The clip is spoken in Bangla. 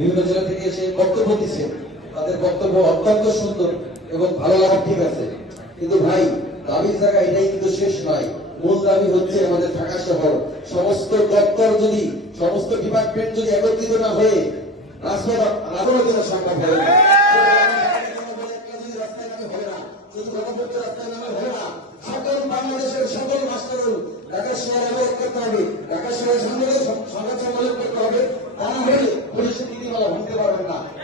বিভিন্ন জেলা থেকে এসে বক্তব্য দিচ্ছে তাদের বক্তব্য অত্যন্ত সুন্দর এবং ভালো লাগার ঠিক আছে। কিন্তু ভাই, দাবির জায়গা এটাই কিন্তু শেষ নয়। মূল দাবি হচ্ছে আমাদের ঢাকা শহর। সমস্ত দপ্তর যদি, সমস্ত ডিপার্টমেন্ট যদি একত্রিত না হয়ে রাজপথ সংখ্যা হবে। সংবাদ করতে হবে। না হলে পুলিশের নীতিমালা ভাঙতে পারবে না